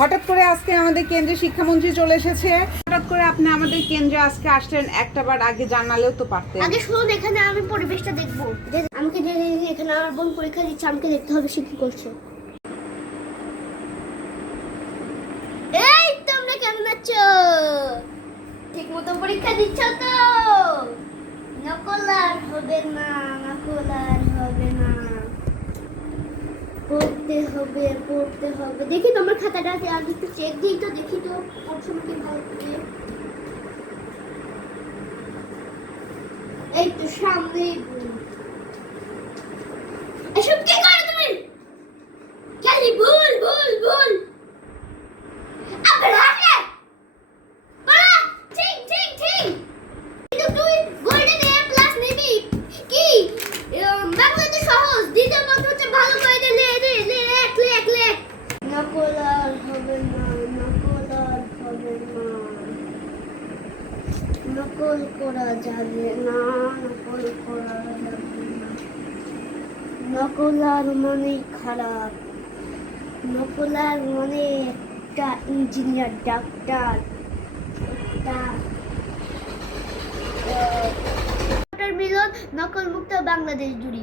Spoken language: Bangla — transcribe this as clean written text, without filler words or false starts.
হঠাৎ করে আজকে আমাদের কেন্দ্রে শিক্ষামন্ত্রী চলে এসেছে। হঠাৎ করে আপনি আমাদের কেন্দ্রে আজকে আসলেন, একটাবার আগে জানালেও তো পারতেন। আগে শুনুন, এখানে আমি পরিবেশটা দেখবো। আমাকে এখানে আমার বোন পরীক্ষা দিচ্ছে, আমাকে দেখতে হবে সে কি করছে। এই তোমরা কেমন আছো? ঠিক মতো পরীক্ষা দিচ্ছ তো? নকল আর হবে না, নকল আর হবে না। পড়তে হবে, পড়তে হবে। দেখি তোমার খাতাটা আগে একটু চেক দিই তো, দেখি তো পড়ছো নাকি ভালো করে। এই তো সামনে। এসব কি করো তুমি? খালি ভুল ভুল ভুল। আবার হাসে পড়া। ঠিক ঠিক ঠিক। কিন্তু তুই গোল্ডেন এ প্লাস নিবি কি? বাংলাতে সহজ, দ্বিতীয় পত্র হচ্ছে ভালো করে লে লে লে লেখ লেখ লেখ। নকল আর হবে না, নকল আর হবে না। নকল করা যাবে না, নকল করা যাবে না। নকল আর মানে খারাপ, নকল আর মানে একটা ইঞ্জিনিয়ার, ডাক্তার, একটা মিলন নকল মুক্ত বাংলাদেশ জুড়ি।